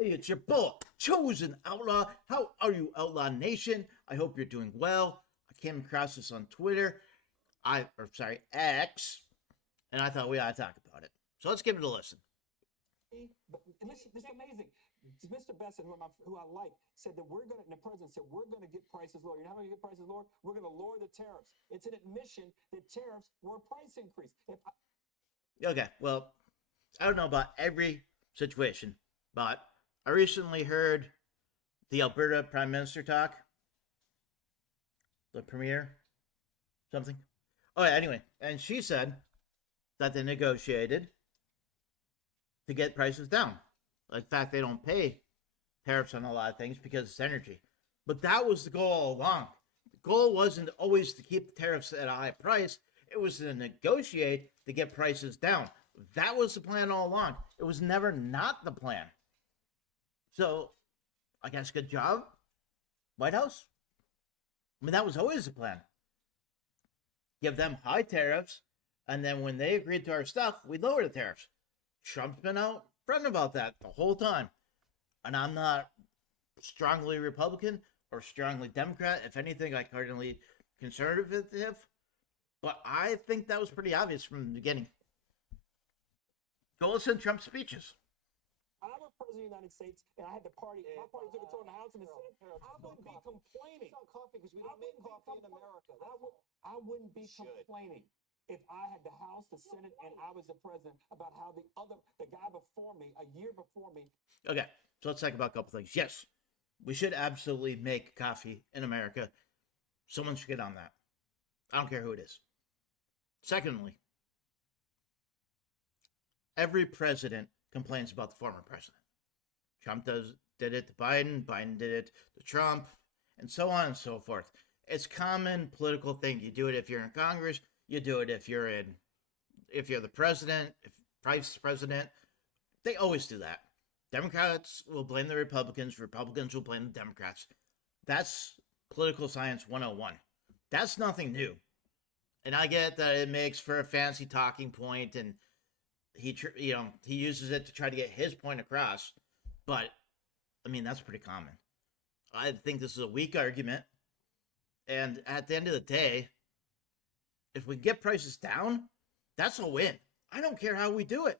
Hey, it's your boy, Chosen Outlaw. How are you, Outlaw Nation? I hope you're doing well. I came across this on Twitter, X, and I thought we ought to talk about it. So let's give it a listen. But listen, this is amazing. Mr. Besson, who I like, said that the president said, we're going to get prices lower. You know how we get prices lower? We're going to lower the tariffs. It's an admission that tariffs were a price increase. Okay, well, I don't know about every situation, but I recently heard the Alberta Prime Minister talk, the Premier, something. Oh, yeah, anyway, and she said that they negotiated to get prices down. In fact, they don't pay tariffs on a lot of things because it's energy. But that was the goal all along. The goal wasn't always to keep the tariffs at a high price, it was to negotiate to get prices down. That was the plan all along. It was never not the plan. So, I guess good job, White House. I mean, that was always the plan. Give them high tariffs, and then when they agreed to our stuff, we lower the tariffs. Trump's been out front about that the whole time. And I'm not strongly Republican or strongly Democrat. If anything, I cardinally conservative. But I think that was pretty obvious from the beginning. Go listen to Trump's speeches. I were president of the United States, and I had the party. My party took control in the House and the Senate. I wouldn't be complaining. It's not coffee because we don't make coffee in America. I wouldn't be complaining if I had the House, the Senate, and I was the president about how the guy before me, a year before me. Okay, so let's talk about a couple things. Yes, we should absolutely make coffee in America. Someone should get on that. I don't care who it is. Secondly, every president complains about the former president. Trump did it to Biden, Biden did it to Trump, and so on and so forth. It's common political thing. You do it if you're in Congress. You do it if you're the president, if vice president. They always do that. Democrats will blame the Republicans. Republicans will blame the Democrats. That's political science 101. That's nothing new. And I get that it makes for a fancy talking point, and he uses it to try to get his point across. But I mean, that's pretty common. I think this is a weak argument. And at the end of the day, if we get prices down, that's a win. I don't care how we do it.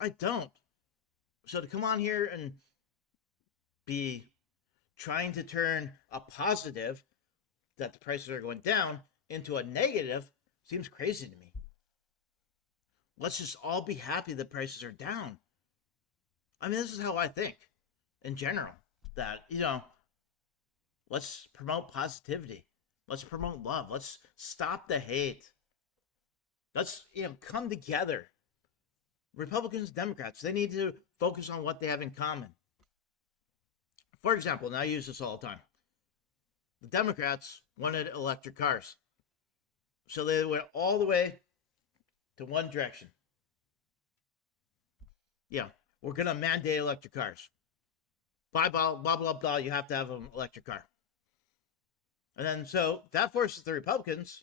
I don't. So to come on here and be trying to turn a positive that the prices are going down into a negative seems crazy to me. Let's just all be happy that prices are down. I mean, this is how I think in general. That, let's promote positivity. Let's promote love. Let's stop the hate. Let's, come together. Republicans, Democrats, they need to focus on what they have in common. For example, and I use this all the time, the Democrats wanted electric cars. So they went all the way to one direction. Yeah, we're going to mandate electric cars. Blah, blah, blah, blah, blah. You have to have an electric car. And then so that forces the Republicans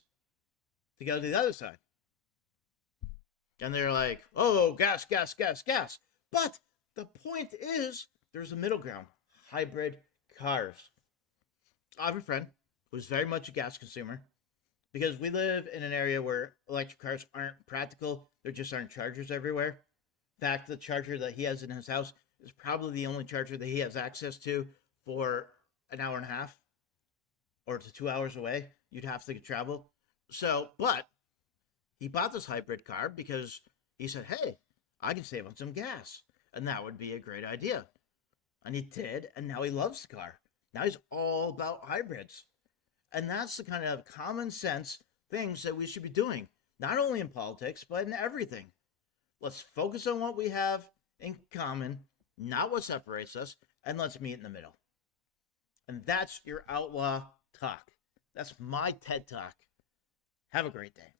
to go to the other side. And they're like, oh, gas, gas, gas, gas. But the point is, there's a middle ground. Hybrid cars. I have a friend who's very much a gas consumer because we live in an area where electric cars aren't practical. There just aren't chargers everywhere. In fact, the charger that he has in his house is probably the only charger that he has access to for an hour and a half or to 2 hours away. You'd have to travel. So, but he bought this hybrid car because he said, hey, I can save on some gas. And that would be a great idea. And he did. And now he loves the car. Now he's all about hybrids. And that's the kind of common sense things that we should be doing. Not only in politics, but in everything. Let's focus on what we have in common, not what separates us, and let's meet in the middle. And that's your outlaw talk. That's my TED Talk. Have a great day.